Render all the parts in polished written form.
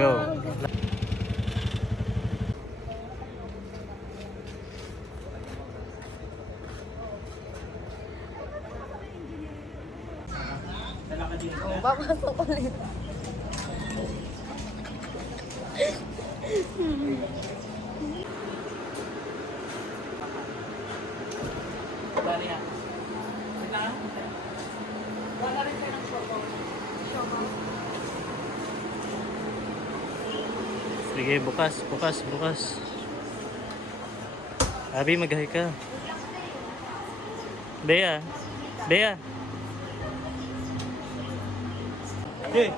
Go. Papasok ulit. Sige, bukas. Abi, mag-hi ka. Bea. Hey.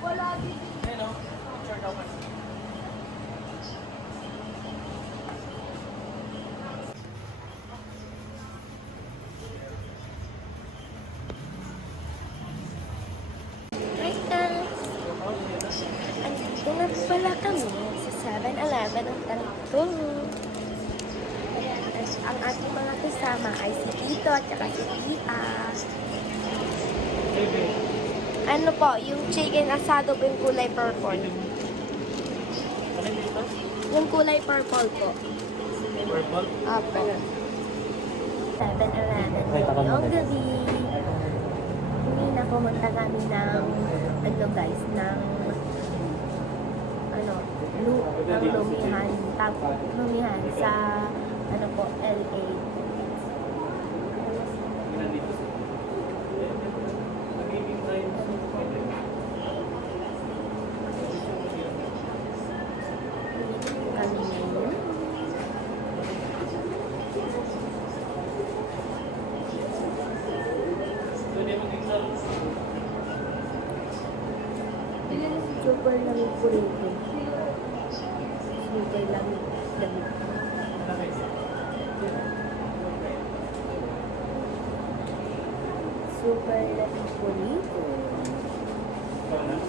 Wala dito. Hello. Sure daw ka. Hi guys! Andito na pala kami sa 7-Eleven ng Tanto. Ang ating mga kasama ay si Tito at saka si Tita. Ano po, yung chicken asado po yung kulay purple. Ano dito? Yung kulay purple po. Purple? Apo. 7-Eleven Ay, taka ngayong muna. gabi. Hindi na pumunta kami ng, ano guys, ng lumihan sa, ano po, LA. Kami ngayon. Super lamig po rito. Super lamig. Super lamig po rito. Super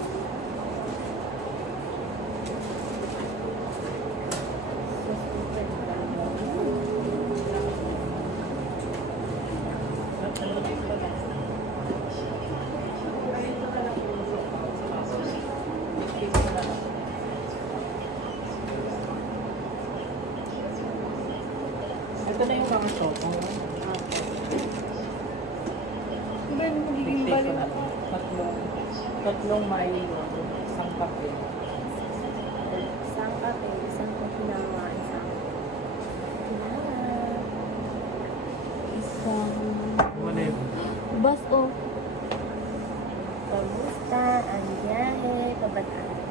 Ito na yung mga sopo. Diba yung magiging bali? Tatlong Milo, isang kape. isang kape, isang pinawa, isang bus o kamusta ang biyahe, kabataan.